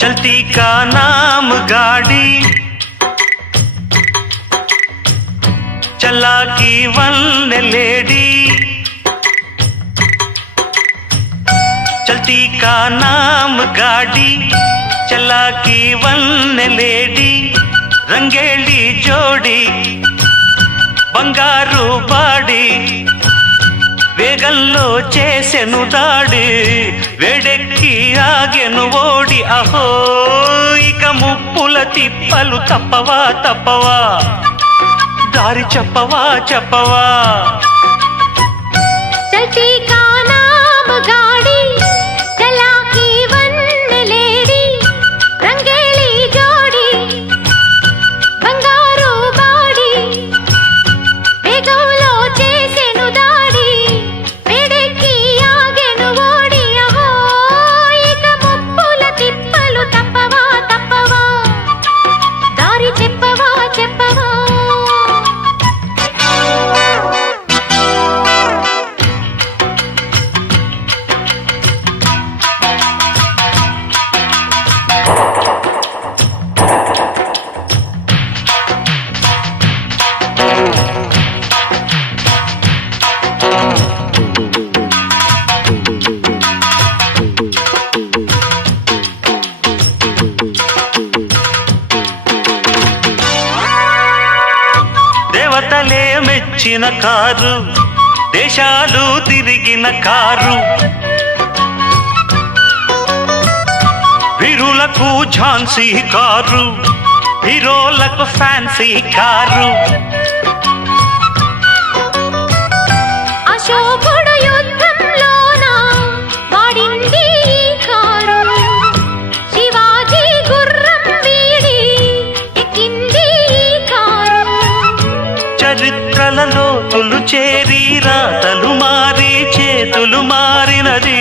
चलती का नाम गाड़ी चला की वन लेडी चलती का नाम गाड़ी चला की वन लेडी రంగేళి జోడి బంగారు బాడి వేగంలో చేసెను దాడి వేడెక్కి ఆగెను ఓడి అహో ఇక ముప్పుల తిప్పలు తప్పవా తప్పవా దారి చెప్పవా చెప్పవా చల్తీ కా నామ్ గాడి చలా కీ వన్ లేడీ రంగేళి జోడి బంగారు బాడి వేగంలో చేసెను దాడి వేడెక్కి ఆగెను ఓడి అహో ఇక ముప్పుల తిప్పలు తప్పవా తప్పవా దారి చెప్పవా చెప్పవా దేవతలే మెచ్చిన కారు దేశాలు తిరిగిన కారు వీరులకు ఝాన్సీ కారు హీరోలకు ఫ్యాన్సీ కారు అశోకుడు యుద్ధంలోన వాడింది ఈ కారు శివాజీ గుర్రం వీడి ఎక్కింది ఈ కారు చరిత్రలలో చేరి రాతలు మారి చేతులు మారినది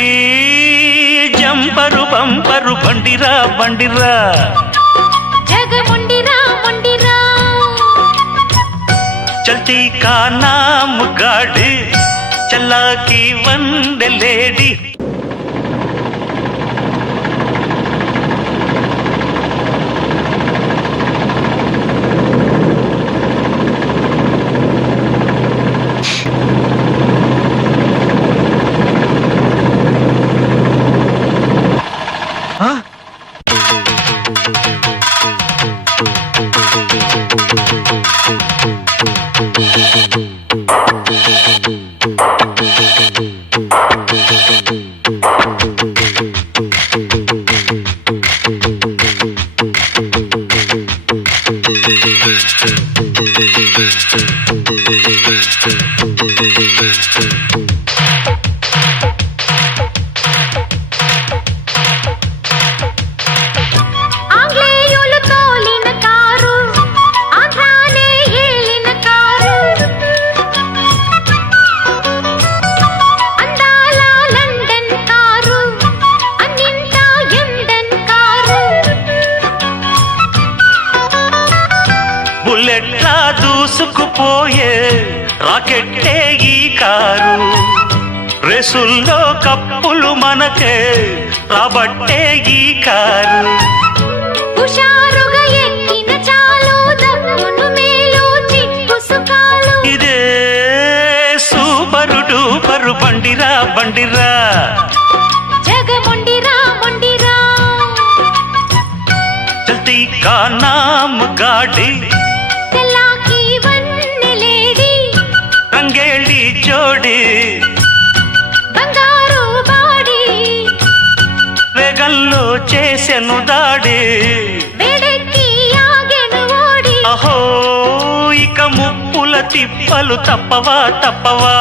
జంపరు బంపరు బండిరా బండిరా జగముండిరా ముండిరా चलती का नाम गाड़ी चला की वन लेडी ఆంగ్లేయులు తోలిన కారు ఆంధ్రానే ఏలిన కారు అందాల లండన్ కారు అన్నింటా ఎండన్ కారు బుల్లెట్లా దూసుకుపోయే రాకెట్టే ఈ కారు రేసుల్లో కప్పులు మనకే రాబట్టే ఈ కారు హుషారుగా ఎక్కిన చాలు దక్కును మేలు చిక్కు సుఖాలు ఇదే సూపరు డూపరు బండిరా బండిరా జగముండిరా ముండిరా చల్తీ కా నామ్ గాడి చలా కీ వన్ లేడీ రంగేళి జోడి బంగారు బాడి వేగంలో చేసెను దాడి వేడెక్కి ఆగెను ఓడి అహో ఇక ముప్పుల తిప్పలు తప్పవా తప్పవా